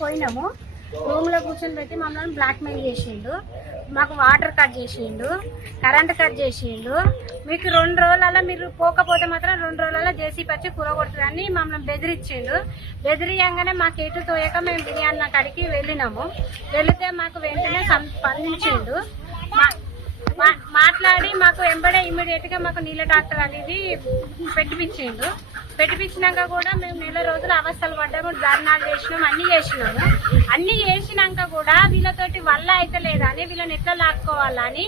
పోయినాము. రూమ్ లో కూర్చొని పెట్టి మమ్మల్ని బ్లాక్ మెయిల్ చేసిండు. మాకు వాటర్ కట్ చేసిండు, కరెంట్ కట్ చేసిండు. మీకు 2 రోజులలో మీరు పోకపోతే మాత్రం 2 రోజులలో జేసీపీ వచ్చి కూరగొడుతుందని మమ్మల్ని బెదిరించిండు. బెదిరియంగానే మాకు ఎటు తోయక మేము బిర్యానీ కాడికి వెళ్ళినాము. వెళితే మాకు వెంటనే స్పందించిండు. మాట్లాడి మాకు వెంబడే ఇమ్మీడియట్ గా మాకు నీళ్ళ డాక్టర్ అనేది పెట్టిపించిండు. పెట్టిపించినాక కూడా మేము నెల రోజులు అవస్థలు పడ్డాము, ధర్నాలు చేసినాము, అన్ని చేసినాక కూడా వీళ్ళతోటి వల్ల అయితే లేదని వీళ్ళని ఎట్లా లాక్కోవాలని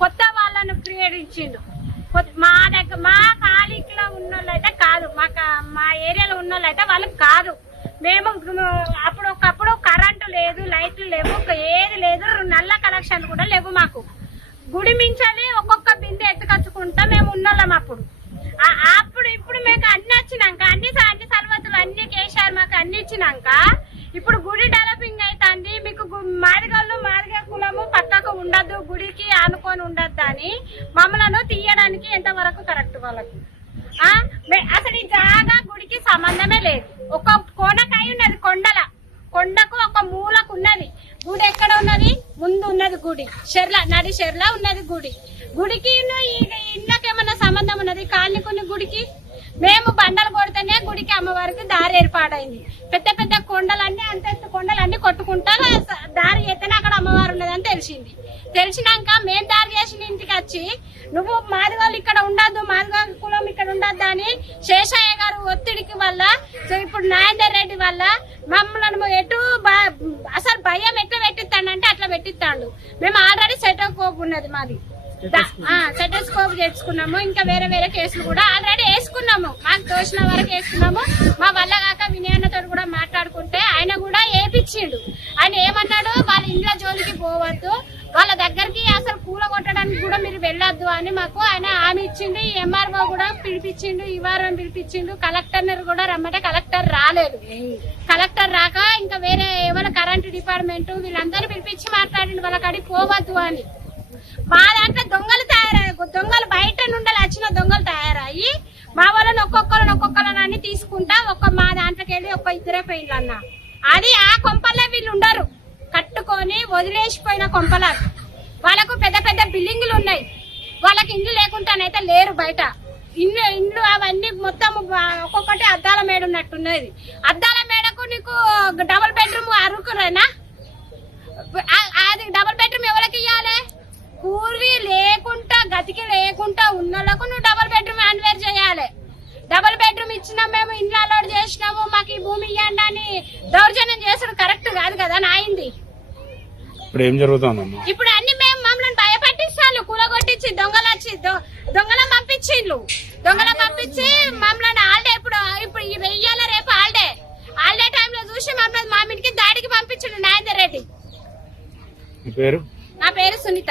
కొత్త వాళ్ళను క్రియేట్ ఇచ్చిండు. మా కాలిక్లో ఉన్నోళ్ళు అయితే కాదు, మా ఏరియాలో ఉన్నోళ్ళు అయితే వాళ్ళకి కాదు. మేము ఒకప్పుడు కరెంటు లేదు, లైట్లు లేవు, ఏది లేదు, నల్ల కనెక్షన్లు కూడా లేవు. మాకు గుడి మించాలి ఒక్కొక్క బిందె ఎత్తుకచ్చుకుంటా మేము ఉన్నోళ్ళం. అప్పుడు ఇప్పుడు మీకు అన్ని వచ్చినాక అన్ని సర్వతులు అన్ని కేశారు, మాకు అన్ని ఇచ్చినాక ఇప్పుడు గుడి డెవలపింగ్ అవుతుంది. మీకు మాదిగ కులము పక్కకు ఉండద్దు, గుడికి ఆనుకొని ఉండద్దు అని మమ్మలను తీయడానికి ఎంతవరకు కరెక్ట్ వాళ్ళకి? అసలు ఈ జాగా గుడికి సంబంధమే లేదు. ఒక కోనకాయ ఉన్నది, కొండకు ఒక మూలకు ఉన్నది. గుడి ఎక్కడ ఉన్నది? ముందు ఉన్నది గుడి, నడి షెర్లా ఉన్నది గుడి. గుడికి ఇళ్ళకి ఏమన్నా సంబంధం ఉన్నది? కాలనీకుని గుడికి మేము బండలు కొడితేనే గుడికి అమ్మవారికి దారి ఏర్పాటైంది. పెద్ద పెద్ద కొండలన్నీ అంతెత్తు కొండలన్నీ కొట్టుకుంటా దారి ఎత్తేనే అక్కడ అమ్మవారు ఉన్నదని తెలిసింది. తెలిసినాక మేము దారి చేసిన ఇంటికి వచ్చి నువ్వు మాదిగోళ్ళు ఇక్కడ ఉండద్దు, మాదిగ కులం ఇక్కడ ఉండద్దు అని శేషయ్య గారు ఒత్తిడికి వల్ల, ఇప్పుడు నాయందర్ రెడ్డి వల్ల మమ్మల్ని ఎటు అసలు భయం ఎట్లా పెట్టిస్తాడంటే అట్లా పెట్టిస్తాడు. మేము ఆల్రెడీ సెటోస్కోప్ ఉన్నది మాది, సెటోస్కోప్ చేసుకున్నాము. ఇంకా వేరే వేరే కేసులు కూడా ఆల్రెడీ వేసుకున్నాము. మాకు తోచిన వరకు వేసుకున్నాము. మా వల్ల కాక వినయన్నతో కూడా మాట్లాడుకుంటే ఆయన కూడా వేపించిండు. ఆయన ఏమన్నాడు, వాళ్ళ ఇంట్లో జోలికి పోవద్దు, వాళ్ళ దగ్గరికి అసలు కూల కొట్టడానికి కూడా మీరు వెళ్ళొద్దు అని మాకు ఆయన హామీ ఇచ్చిండు. ఎంఆర్ఓ కూడా పిలిపించిండు, ఈవారం పిలిపించిండు. కలెక్టర్ కూడా రమ్మంటే కలెక్టర్ రాలేదు. కలెక్టర్ రాక ఇంకా వేరే ఏమైనా కరెంటు డిపార్ట్మెంట్ వీళ్ళందరూ పిలిపించి మాట్లాడిండు వాళ్ళ కాడికి పోవద్దు అని. మా దాంట్లో దొంగలు బయట నుండి వచ్చిన దొంగలు తయారయ్యి మా వాళ్ళని ఒక్కొక్కరిని తీసుకుంటా మా దాంట్లోకి వెళ్ళి ఇద్దరే పోయిండ్రు అన్న. అది ఆ కొంపల్లో వీళ్ళు ఉండరు, కట్టుకొని వదిలేసిపోయిన కొంపల. వాళ్ళకు పెద్ద పెద్ద బిల్డింగులు ఉన్నాయి, వాళ్ళకి ఇండ్లు లేకుండానైతే లేరు. బయట ఇండ్లు అవన్నీ మొత్తం ఒక్కొక్కటి అద్దాల మేడ ఉన్నట్టున్నది. అద్దాల మేడకు నీకు డబుల్ బెడ్రూమ్ అరుకురేనా? అది డబుల్ బెడ్రూమ్ ఎవరికి ఇవ్వాలి? కూలి లేకుండా గతికి లేకుండా ఉన్నోళ్లకు నువ్వు డబుల్ బెడ్రూమ్ హ్యాండ్వేర్ చేయాలి. డబుల్ బెడ్రూమ్ ఇచ్చినా మేము ఇంట్లో అలౌడ్ చేసినాము, మాకు ఈ భూమి ఇవ్వండి అని దౌర్జన్యం చేసుడు కరెక్ట్ కాదు కదా నాయింది. ఇప్పుడు ఏం జరుగుతుందమ్మా? ఇప్పుడు అన్ని మేము మమ్మల్ని భయపట్టిస్తాను, కూలగొట్టించి దొంగలను పంపించి మమ్మల్ని హాలిడే ఇప్పుడు వెయ్యాల రేపు హాలిడే టైంలో చూసి మమ్మల్ని మా ఇంటికి దాడికి పంపించిండు నాయందర్ రెడ్డి. పేరు? నా పేరు సునీత.